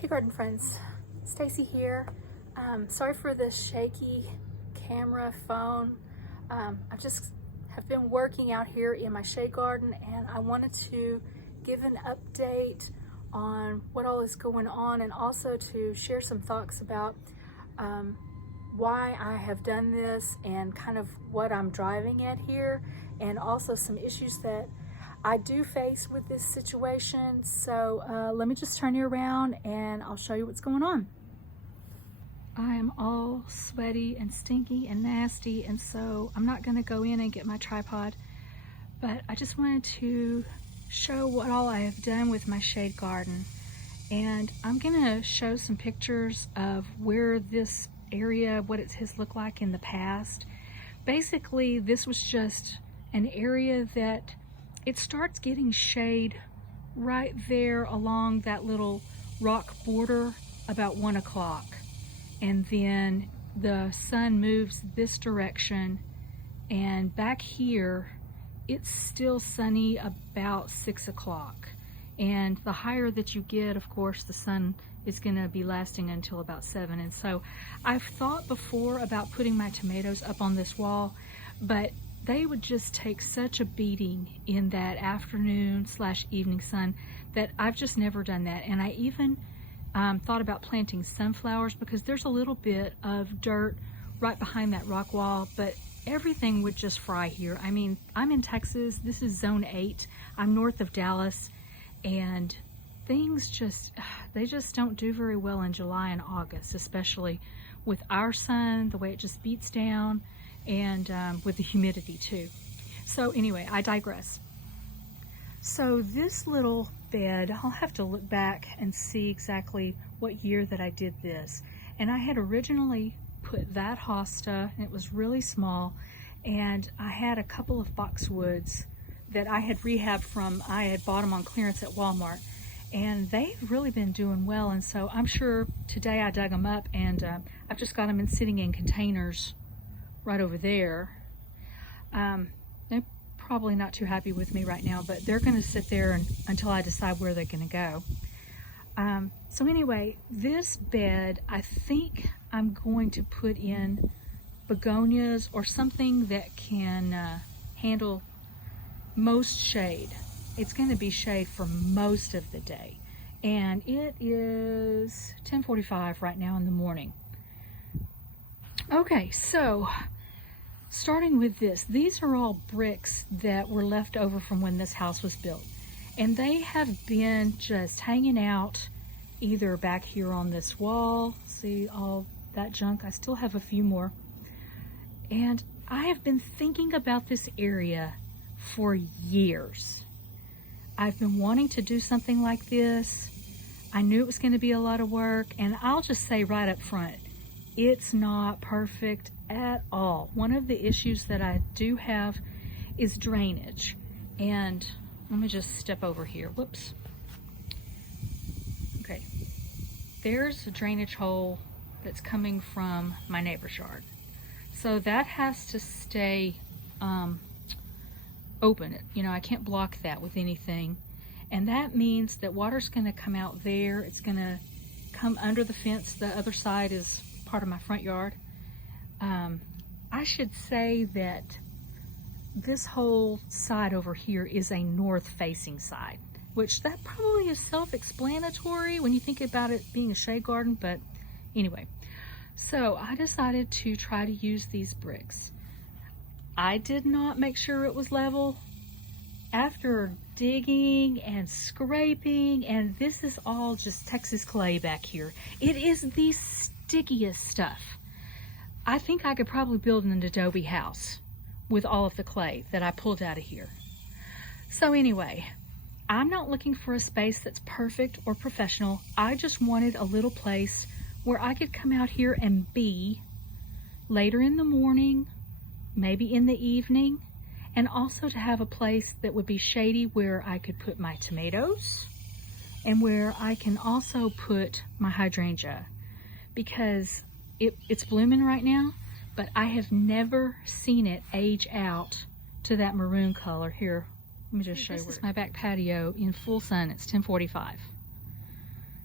Hey garden friends, Stacy here. Sorry for the shaky camera phone. I just have been working out here in my shade garden, and I wanted to give an update on what all is going on, and also to share some thoughts about why I have done this and kind of what I'm driving at here, and also some issues that I do face with this situation. So let me just turn you around and I'll show you what's going on. I am all sweaty and stinky and nasty, and so I'm not gonna go in and get my tripod, but I just wanted to show what all I have done with my shade garden. And I'm gonna show some pictures of where this area, what it has looked like in the past. Basically, this was just an area that it starts getting shade right there along that little rock border about 1 o'clock. And then the sun moves this direction, and back here, it's still sunny about 6 o'clock. And the higher that you get, of course, the sun is gonna be lasting until about 7. And so I've thought before about putting my tomatoes up on this wall, but they would just take such a beating in that afternoon / evening sun that I've just never done that. And I even thought about planting sunflowers, because there's a little bit of dirt right behind that rock wall, but everything would just fry here. I mean, I'm in Texas, this is zone 8, I'm north of Dallas, and things they just don't do very well in July and August, especially with our sun, the way it just beats down, and with the humidity too. So anyway, I digress. So this little bed, I'll have to look back and see exactly what year that I did this. And I had originally put that hosta, and it was really small, and I had a couple of boxwoods that I had rehabbed from, I had bought them on clearance at Walmart, and they've really been doing well. And so I'm sure today I dug them up, and I've just got them sitting in containers right over there. They're probably not too happy with me right now, but they're gonna sit there until I decide where they're gonna go. So anyway, this bed, I think I'm going to put in begonias or something that can handle most shade. It's gonna be shade for most of the day. And it is 10:45 right now in the morning. Okay, so starting with this, these are all bricks that were left over from when this house was built. And they have been just hanging out either back here on this wall. See all that junk? I still have a few more. And I have been thinking about this area for years. I've been wanting to do something like this. I knew it was going to be a lot of work, and I'll just say right up front, it's not perfect at all. One of the issues that I do have is drainage. And let me just step over here. Whoops. Okay. There's a drainage hole that's coming from my neighbor's yard. So that has to stay open. You know, I can't block that with anything. And that means that water's going to come out there. It's going to come under the fence. The other side is part of my front yard. I should say that this whole side over here is a north facing side, which that probably is self-explanatory when you think about it being a shade garden, but anyway. So I decided to try to use these bricks. I did not make sure it was level. After digging and scraping, and this is all just Texas clay back here. It is the stickiest stuff. I think I could probably build an adobe house with all of the clay that I pulled out of here. So anyway, I'm not looking for a space that's perfect or professional. I just wanted a little place where I could come out here and be later in the morning, maybe in the evening, and also to have a place that would be shady where I could put my tomatoes and where I can also put my hydrangea, because it's blooming right now, but I have never seen it age out to that maroon color. Here, let me just show you. This is my back patio in full sun. It's 10:45.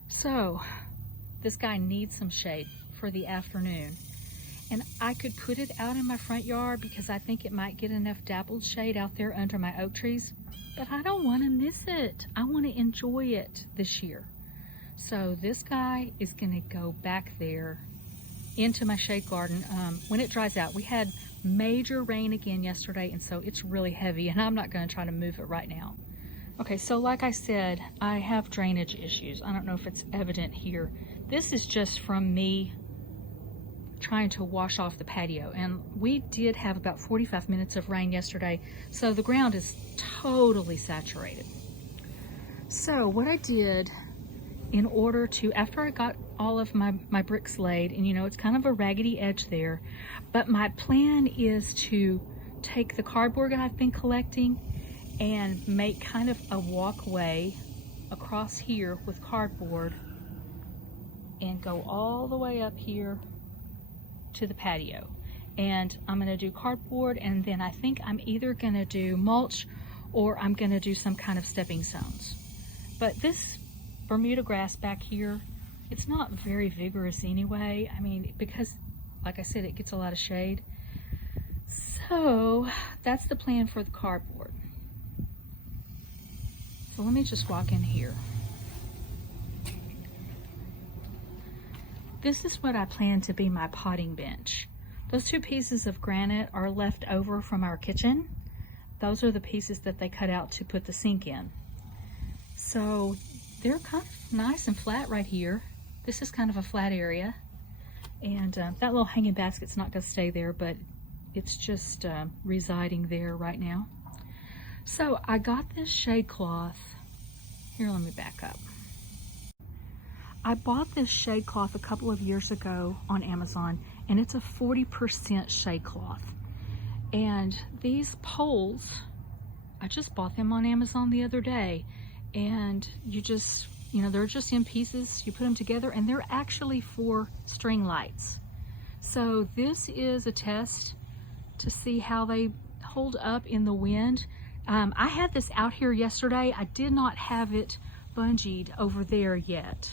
So this guy needs some shade for the afternoon. And I could put it out in my front yard because I think it might get enough dappled shade out there under my oak trees, but I don't want to miss it. I want to enjoy it this year. So this guy is going to go back there into my shade garden when it dries out. We had major rain again yesterday, and so it's really heavy, and I'm not going to try to move it right now. Okay, so like I said, I have drainage issues. I don't know if it's evident here. This is just from me trying to wash off the patio, and we did have about 45 minutes of rain yesterday, so the ground is totally saturated. So what I did in order to, after I got all of my bricks laid, and you know, it's kind of a raggedy edge there, but my plan is to take the cardboard that I've been collecting and make kind of a walkway across here with cardboard and go all the way up here to the patio. And I'm going to do cardboard, and then I think I'm either going to do mulch or I'm going to do some kind of stepping stones. But this Bermuda grass back here, it's not very vigorous anyway. I mean, because like I said, it gets a lot of shade. So that's the plan for the cardboard. So let me just walk in here. This is what I plan to be my potting bench. Those two pieces of granite are left over from our kitchen. Those are the pieces that they cut out to put the sink in. So they're kind of nice and flat right here. This is kind of a flat area. And that little hanging basket's not going to stay there, but it's just residing there right now. So I got this shade cloth. Here, let me back up. I bought this shade cloth a couple of years ago on Amazon, and it's a 40% shade cloth. And these poles, I just bought them on Amazon the other day, and you just, you know, they're just in pieces, you put them together, and they're actually for string lights. So this is a test to see how they hold up in the wind. I had this out here yesterday. I did not have it bungeed over there yet,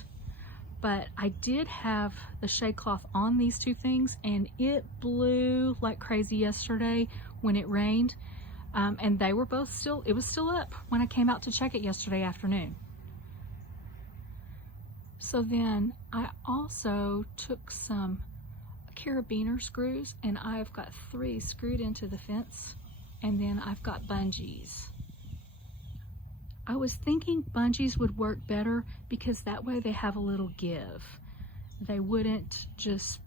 but I did have the shade cloth on these two things, and it blew like crazy yesterday when it rained. And they were both still, it was still up when I came out to check it yesterday afternoon. So then I also took some carabiner screws, and I've got 3 screwed into the fence, and then I've got bungees. I was thinking bungees would work better because that way they have a little give. They wouldn't just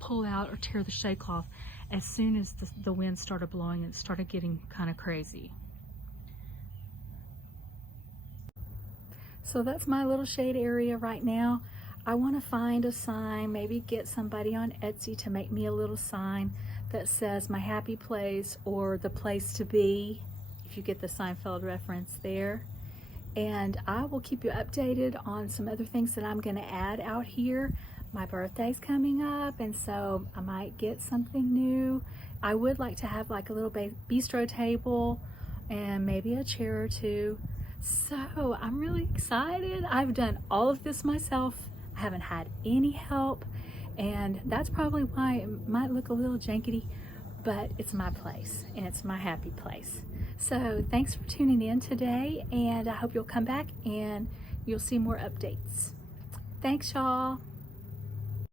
pull out or tear the shade cloth as soon as the wind started blowing and it started getting kind of crazy. So that's my little shade area right now. I want to find a sign, maybe get somebody on Etsy to make me a little sign that says my happy place or the place to be, if you get the Seinfeld reference there. And I will keep you updated on some other things that I'm going to add out here. My birthday's coming up, and so I might get something new. I would like to have like a little bistro table and maybe a chair or two. So I'm really excited. I've done all of this myself. I haven't had any help, and that's probably why it might look a little jankety, but it's my place and it's my happy place. So thanks for tuning in today, and I hope you'll come back and you'll see more updates. Thanks, y'all.